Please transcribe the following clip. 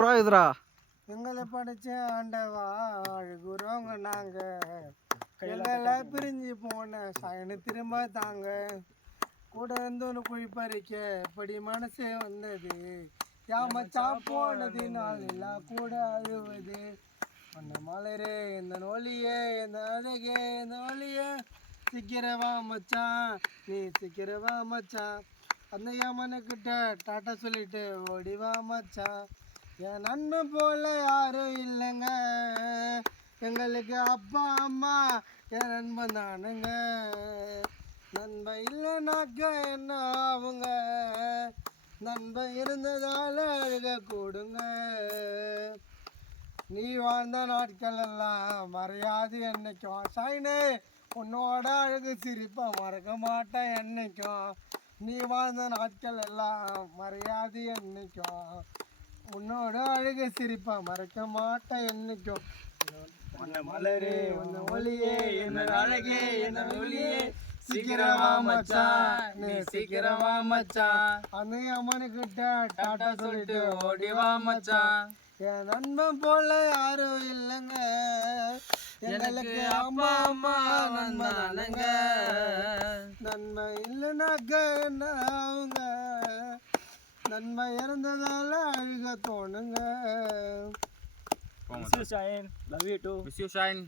இதுரா எங்களை படிச்ச ஆண்டவா அழுகுறவங்க நாங்க எங்களை பிரிஞ்சு போன சாயனு திரும்ப தாங்க கூட இருந்து ஒன்று குழி பறிக்க எப்படி மனசே வந்தது யாமச்சா போனது நாள் இல்லா கூட அழுவது அந்த மலரே இந்த நொலியே இந்த அழகே இந்த ஒளியே சிக்கிறவா மச்சான் நீ சிக்கிறவா மச்சான் அந்த யமனுக்கிட்ட டாட்டா சொல்லிட்டு ஓடிவா மச்சான் என் நண்பன் போல யாரும் இல்லைங்க எங்களுக்கு அப்பா அம்மா என் நண்பன் தானுங்க நண்பன் இல்லைனாக்க என்ன ஆகுங்க நண்பன் இருந்ததால அழுக கூடுங்க நீ வாழ்ந்த நாட்கள் எல்லாம் மறையாது என்னைக்கும் சைனே உன்னோட அழகு சிரிப்பா மறக்க மாட்டேன் என்னைக்கும் நீ வாழ்ந்த நாட்கள் எல்லாம் மறையாது என்னைக்கும் உன்னோட அழகு சிரிப்பா மறக்க மாட்டேன் என்னைக்கும் மலரே உன்ன ஒளியே என்ன அழகே என்ன ஒளியே சீக்கிரமா மச்சான் நீ சீக்கிரமா மச்சான் அந்த அம்மனுக்கிட்ட டாட்டா சொல்லிட்டு ஓடிவா மச்சான் என் நண்பன் போல யாரும் இல்லைங்க எங்களுக்கு அம்மா அம்மா நண்பனானுங்க நன்மை இல்லைனாக்க என்ன அவங்க நன்மை இறந்ததால அழுக தோணுங்க. Miss you, Shine. Love you too. Miss you, Shine.